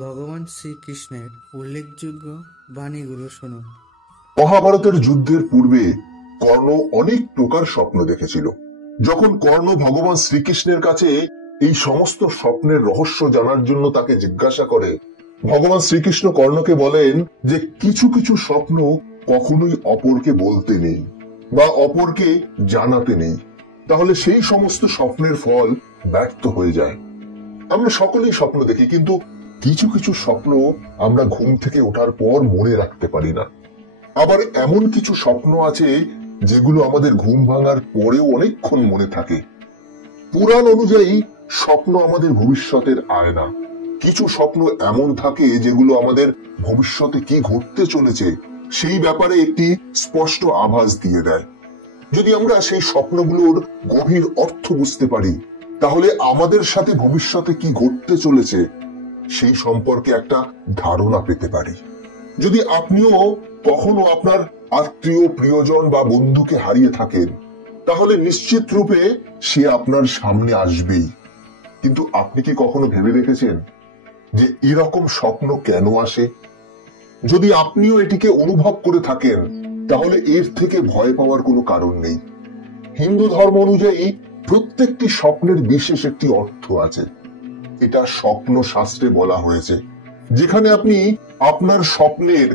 ভগবান শ্রীকৃষ্ণের উল্লেখযোগ্য বাণীগুলো শুনুন। মহাভারতের যুদ্ধের পূর্বে কর্ণ অনেক প্রকার স্বপ্ন দেখেছিল। যখন কর্ণ ভগবান শ্রীকৃষ্ণের কাছে এই সমস্ত স্বপ্নের রহস্য জানার জন্য তাকে জিজ্ঞাসা করে, ভগবান শ্রীকৃষ্ণ কর্ণকে বলেন যে কিছু কিছু স্বপ্ন কখনোই অপরকে বলতে নেই বা অপরকে জানাতে নেই, তাহলে সেই সমস্ত স্বপ্নের ফল ব্যর্থ হয়ে যায়। আমরা সকলেই স্বপ্ন দেখি, কিন্তু কিছু কিছু স্বপ্ন আমরা ঘুম থেকে ওঠার পর মনে রাখতে পারি না। আবার এমন কিছু স্বপ্ন আছে যেগুলো আমাদের ঘুম ভাঙার পরেও অনেকক্ষণ মনে থাকে। পুরাণ অনুযায়ী স্বপ্ন আমাদের ভবিষ্যতের আয়না। কিছু স্বপ্ন এমন থাকে যেগুলো আমাদের ভবিষ্যতে কি ঘটতে চলেছে সেই ব্যাপারে একটি স্পষ্ট আভাস দিয়ে দেয়। যদি আমরা সেই স্বপ্নগুলোর গভীর অর্থ বুঝতে পারি, তাহলে আমাদের সাথে ভবিষ্যতে কি ঘটতে চলেছে সেই সম্পর্কে একটা ধারণা পেতে পারি। যদি আপনিও কখনো আপনার আত্মীয়, প্রিয়জন বা বন্ধুকে হারিয়ে থাকেন, তাহলে নিশ্চিত রূপে সে আপনার সামনে আসবেই। কিন্তু আপনি কি কখনো ভেবে দেখেছেন যে এরকম স্বপ্ন কেন আসে? যদি আপনিও এটিকে অনুভব করে থাকেন, তাহলে এর থেকে ভয় পাওয়ার কোনো কারণ নেই। হিন্দু ধর্ম অনুযায়ী প্রত্যেকটি স্বপ্নের বিশেষ একটি অর্থ আছে। এটা স্বপ্ন শাস্ত্রে বলা হয়েছে, যেখানে আপনি আপনার স্বপ্নের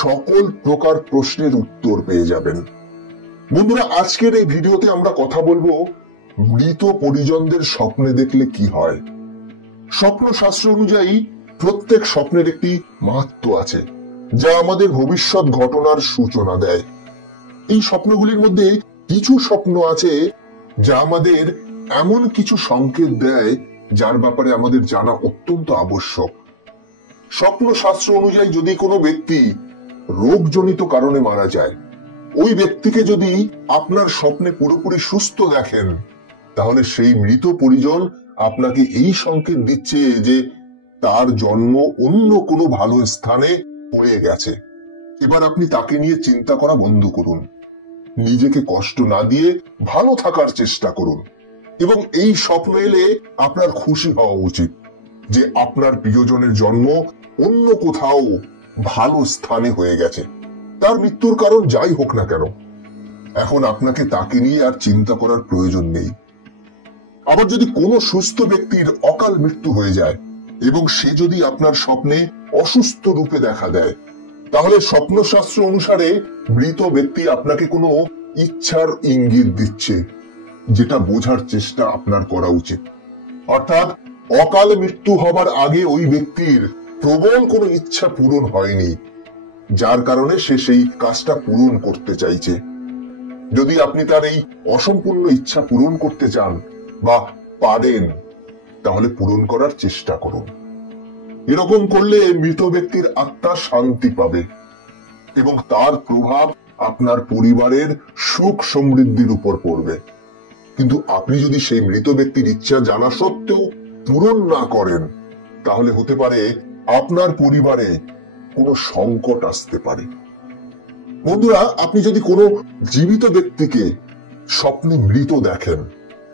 সকল প্রকার প্রশ্নের উত্তর পেয়ে যাবেন। বন্ধুরা, আজকের এই ভিডিওতে আমরা কথা বলবো মৃত পরিজনদের স্বপ্নে দেখলে কি হয়। স্বপ্ন শাস্ত্র অনুযায়ী প্রত্যেক স্বপ্নের একটি মাহাত্ম্য আছে, যা আমাদের ভবিষ্যৎ ঘটনার সূচনা দেয়। এই স্বপ্নগুলির মধ্যে কিছু স্বপ্ন আছে যা আমাদের এমন কিছু সংকেত দেয় যার ব্যাপারে আমাদের জানা অত্যন্ত আবশ্যক। স্বপ্ন শাস্ত্র অনুযায়ী যদি কোনো ব্যক্তি রোগজনিত কারণে মারা যায়, ওই ব্যক্তিকে যদি আপনার স্বপ্নে পুরোপুরি সুস্থ দেখেন, তাহলে সেই মৃত পরিজন আপনাকে এই সংকেত দিচ্ছে যে তার জন্ম অন্য কোনো ভালো স্থানে হয়ে গেছে। এবার আপনি তাকে নিয়ে চিন্তা করা বন্ধ করুন, নিজেকে কষ্ট না দিয়ে ভালো থাকার চেষ্টা করুন। এবং এই স্বপ্ন এলে আপনার খুশি হওয়া উচিত যে আপনার প্রিয়জনের জন্ম অন্য কোথাও ভালো স্থানে হয়ে গেছে। তার মৃত্যুর কারণ যাই হোক না কেন, এখন আপনাকে তাকে নিয়ে আর চিন্তা করার প্রয়োজন নেই। আবার যদি কোনো সুস্থ ব্যক্তির অকাল মৃত্যু হয়ে যায় এবং সে যদি আপনার স্বপ্নে অসুস্থ রূপে দেখা দেয়, তাহলে স্বপ্নশাস্ত্র অনুসারে মৃত ব্যক্তি আপনাকে কোনো ইচ্ছার ইঙ্গিত দিচ্ছে, যেটা বোঝার চেষ্টা আপনার করা উচিত। অর্থাৎ অকাল মৃত্যু হবার আগে ওই ব্যক্তির প্রবল কোনো ইচ্ছা পূরণ হয়নি, যার কারণে সে সেই কাজটা পূরণ করতে চাইছে। যদি আপনি তার এই অসম্পূর্ণ ইচ্ছা পূরণ করতে চান বা পারেন, তাহলে পূরণ করার চেষ্টা করুন। এরকম করলে মৃত ব্যক্তির আত্মা শান্তি পাবে এবং তার প্রভাব আপনার পরিবারের সুখ সমৃদ্ধির উপর পড়বে। কিন্তু আপনি যদি সেই মৃত ব্যক্তির ইচ্ছা জানা সত্ত্বেও পূরণ না করেন, তাহলে হতে পারে আপনার পরিবারে কোনো সংকট আসতে পারে। বন্ধুরা, আপনি যদি কোনো জীবিত ব্যক্তিকে স্বপ্নে মৃত দেখেন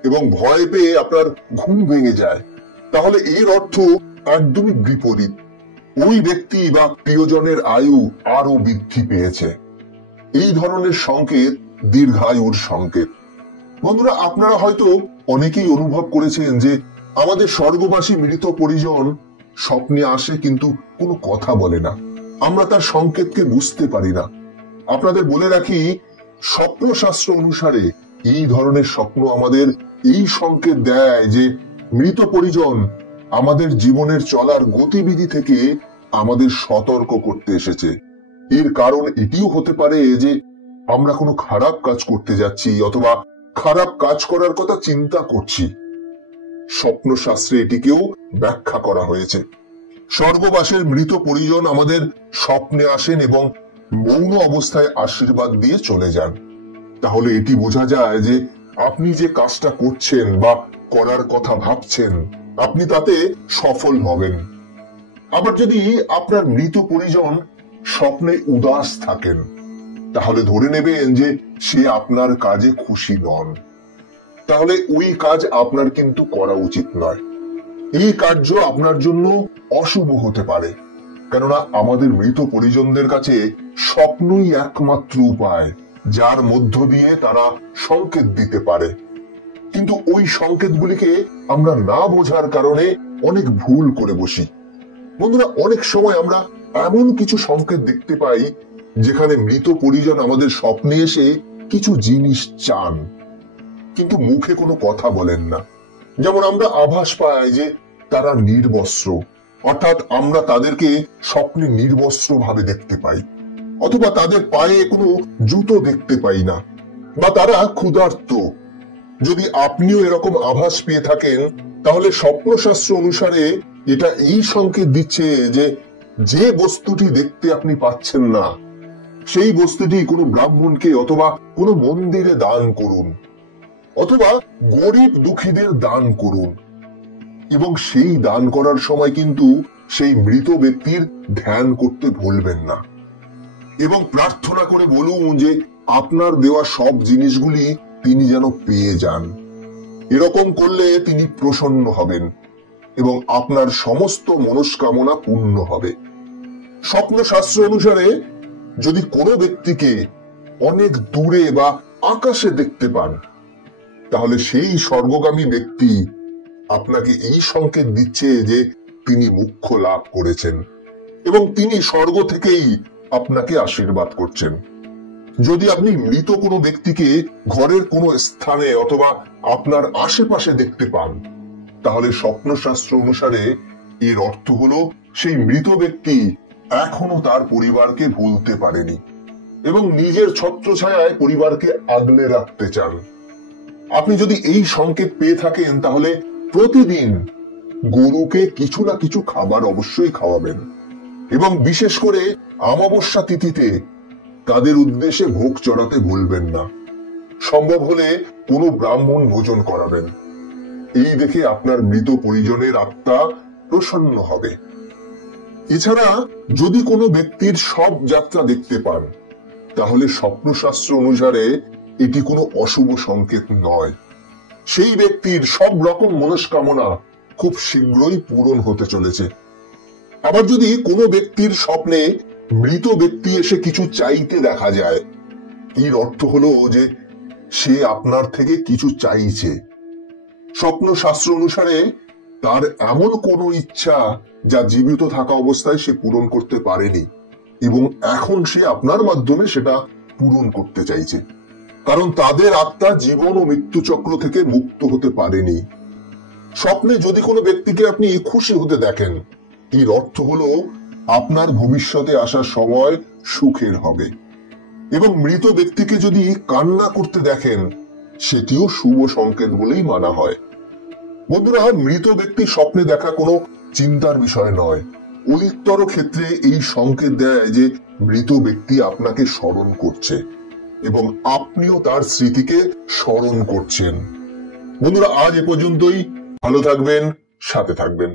এবং ভয় পেয়ে আপনার ঘুম ভেঙে যায়, তাহলে এর অর্থ একদমই বিপরীত। ওই ব্যক্তি বা প্রিয়জনের আয়ু আরো বৃদ্ধি পেয়েছে। এই ধরনের সংকেত দীর্ঘায়ুর সংকেত। বন্ধুরা, আপনারা হয়তো অনেকেই অনুভব করেছেন যে আমাদের স্বর্গবাসী মৃত পরিজন স্বপ্নে আসে কিন্তু কোনো কথা বলে না, আমরা তার সংকেতকে বুঝতে পারি না। আপনাদের বলে রাখি, স্বপ্নশাস্ত্র অনুসারে এই ধরনের স্বপ্ন আমাদের এই সংকেত দেয় যে মৃত পরিজন আমাদের জীবনের চলার গতিবিধি থেকে আমাদের সতর্ক করতে এসেছে। এর কারণ এটিও হতে পারে যে আমরা কোনো খারাপ কাজ করতে যাচ্ছি অথবা খারাপ কাজ করার কথা চিন্তা করছি। স্বপ্নশাস্ত্রে এটিকেও ব্যাখ্যা করা হয়েছে। স্বর্গবাসের মৃত পরিজন আমাদের স্বপ্নে আসেন এবং মৌন অবস্থায় আশীর্বাদ দিয়ে চলে যান। তাহলে এটি বোঝা যায় যে আপনি যে কাজটা করছেন বা করার কথা ভাবছেন, আপনি তাতে সফল হবেন। আবার যদি আপনার মৃত পরিজন স্বপ্নে উদাস থাকেন, তাহলে ধরে নেবেন যে সে আপনার কাজে খুশি নন। তাহলে ওই কাজ আপনার কিন্তু করা উচিত নয়। এই কার্য আপনার জন্য অশুভ হতে পারে, কেননা আমাদের মৃত পরিজনদের কাছে স্বপ্নই একমাত্র উপায় যার মধ্য দিয়ে তারা সংকেত দিতে পারে। কিন্তু ওই সংকেতগুলিকে আমরা না বোঝার কারণে অনেক ভুল করে বসি। বন্ধুরা, অনেক সময় আমরা এমন কিছু সংকেত দেখতে পাই যেখানে মৃত পরিজন আমাদের স্বপ্নে এসে কিছু জিনিস চান, কিন্তু মুখে কোনো কথা বলেন না। যেমন আমরা আভাস পাই যে তারা নির্বস্ত্র, অর্থাৎ আমরা তাদেরকে স্বপ্নে নির্বস্ত্র ভাবে দেখতে পাই, অথবা তাদের পায়ে কোনো জুতো দেখতে পাই না, বা তারা ক্ষুধার্ত। যদি আপনিও এরকম আভাস পেয়ে থাকেন, তাহলে স্বপ্নশাস্ত্র অনুসারে এটা এই সংকেত দিচ্ছে যে যে বস্তুটি দেখতে আপনি পাচ্ছেন না, সেই বস্তুটি কোনো ব্রাহ্মণকে অথবা কোনো মন্দিরে দান করুন, অথবা গরিব দুঃখীদের দান করুন। এবং সেই দান করার সময় কিন্তু সেই মৃত ব্যক্তির ধ্যান করতে ভুলবেন না, এবং প্রার্থনা করে বলুন যে আপনার দেওয়া সব জিনিসগুলি তিনি যেন পেয়ে যান। এরকম করলে তিনি প্রসন্ন হবেন এবং আপনার সমস্ত মনস্কামনা পূর্ণ হবে। স্বপ্নশাস্ত্র অনুসারে যদি কোনো ব্যক্তিকে অনেক দূরে বা আকাশে দেখতে পান, তাহলে সেই স্বর্গগামী ব্যক্তি আপনাকে এই সংকেত দিচ্ছে যে তিনি মোক্ষ লাভ করেছেন এবং তিনি স্বর্গ থেকেই আপনাকে আশীর্বাদ করছেন। যদি আপনি মৃত কোনো ব্যক্তিকে ঘরের কোনো স্থানে অথবা আপনার আশেপাশে দেখতে পান, তাহলে স্বপ্নশাস্ত্র অনুসারে এর অর্থ হলো সেই মৃত ব্যক্তি এখনো তার পরিবারকে ভুলতে পারেনি এবং নিজের ছত্রছায়ায় পরিবারকে আগলে রাখতে চান। আপনি যদি এই সংকেত পেয়ে থাকেন, তাহলে প্রতিদিন গরুকে কিছু না কিছু খাবার অবশ্যই খাওয়াবেন, এবং বিশেষ করে অমাবস্যা তিথিতে তাদের উদ্দেশ্যে ভোগ চড়াতে ভুলবেন না। সম্ভব হলে কোনো ব্রাহ্মণ ভোজন করাবেন। এই দেখে আপনার মৃত পরিজনের আত্মা প্রসন্ন হবে। এছাড়া যদি কোনো ব্যক্তির সব যাত্রা দেখতে পান, তাহলে স্বপ্নশাস্ত্র অনুসারে এটি কোনো অশুভ সংকেত নয়। সেই ব্যক্তির সব রকম মনস্কামনা খুব শীঘ্রই পূরণ হতে চলেছে। আবার যদি কোনো ব্যক্তির স্বপ্নে মৃত ব্যক্তি এসে কিছু চাইতে দেখা যায়, এর অর্থ হলো যে সে আপনার থেকে কিছু চাইছে। স্বপ্নশাস্ত্র অনুসারে তার এমন কোনো ইচ্ছা যা জীবিত থাকা অবস্থায় সে পূরণ করতে পারেনি, এবং এখন সে আপনার মাধ্যমে সেটা পূরণ করতে চাইছে, কারণ তাদের আত্মা জীবন ও মৃত্যু চক্র থেকে মুক্ত হতে পারেনি। স্বপ্নে যদি কোনো ব্যক্তিকে আপনি খুশি হতে দেখেন, এর অর্থ হলো আপনার ভবিষ্যতে আসার সময় সুখের হবে। এবং মৃত ব্যক্তিকে যদি কান্না করতে দেখেন, সেটিও শুভ সংকেত বলেই মানা হয়। বন্ধুরা, মৃত ব্যক্তি স্বপ্নে দেখা কোনো চিন্তার বিষয় নয়। অধিকতর ক্ষেত্রে এই সংকেত দেয় যে মৃত ব্যক্তি আপনাকে স্মরণ করছে এবং আপনিও তার স্মৃতিকে স্মরণ করছেন। বন্ধুরা, আজ এ পর্যন্তই। ভালো থাকবেন, সাথে থাকবেন।